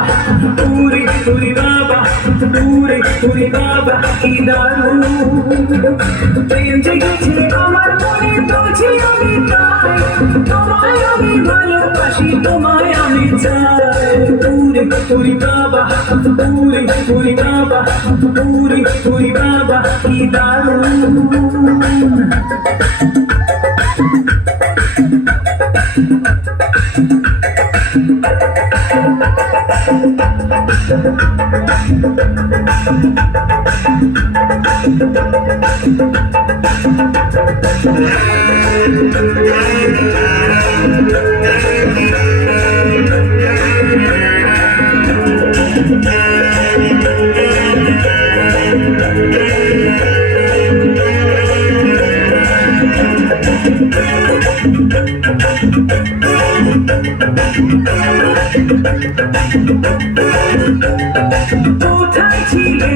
বাবা ওরে ওরে বাবা ওরে ওরে বাবা কি দারুণ প্রেম জেগেছে আমার মনে বলছি আমি তাই তোমায় আমি ভালোবাসি তোমায় আমি চাই ওরে ওরে বাবা ওরে ওরে বাবা ওরে ওরে বাবা কি দারুণ কোথায় ছিলে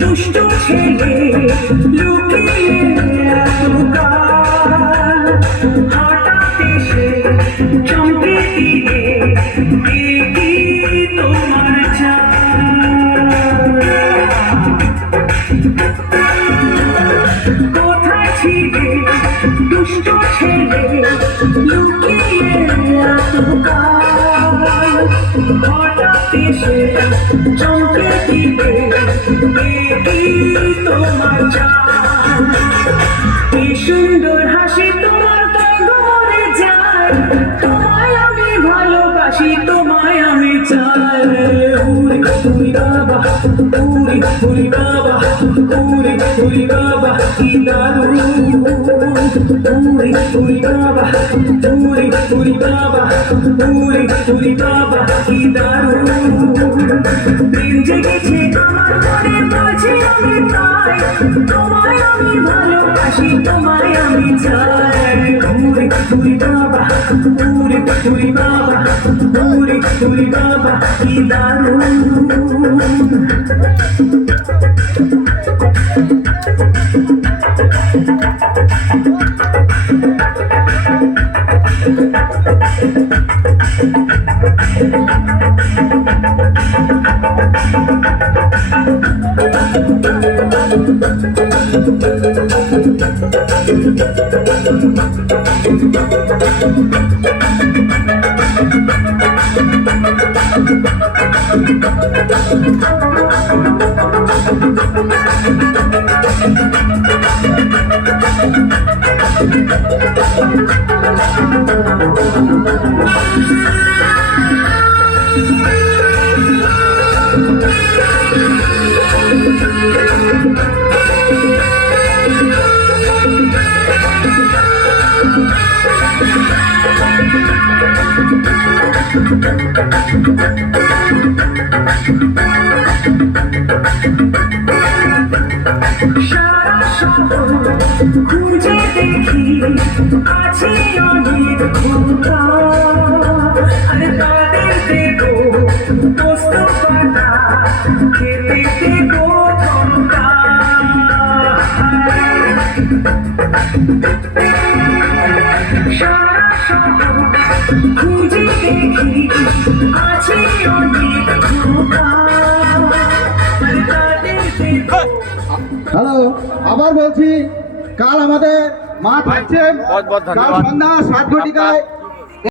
দুষ্ট ছেলে লুকিয়ে এতকাল হঠাৎ এসে চমকে দিলে কি তোমার চাল কোথায় ছিলে দুষ্ট ছেলে লুকিয়ে এতকাল হঠাৎ এসে চমকে দিলে কি তোমার চাল কি সুন্দর হাসি তোমার তাই ঘরে যায় তোমায় আমি ভালোবাসি তোমায় আমি চাই উরি উরি বাবা উরি উরি বাবা উরি উরি বাবা কি দারুণ উরি উরি বাবা উরি উরি বাবা উরি উরি বাবা কি দারুণ প্রেম জেগেছে আমার মনে বলছি আমি তাই তোমায় আমি ভালোবাসি তোমায় আমি চাই উরি উরি বাবা উরি উরি বাবা উরি উরি বাবা কি দারুণ সারা শহর খুঁজে দেখি আছে অনেক খোঁজা আর তাদের দেবো পোস্ত পাতা খেতে দেবো ধমকা সারা শহর খুঁজে দেখি আছে অনেক খোঁজা আর তাদের দেবো। হ্যালো, আবার বলছি কাল আমাদের মা থাকছেন কাল সন্ধ্যা 7 ঘটিকায়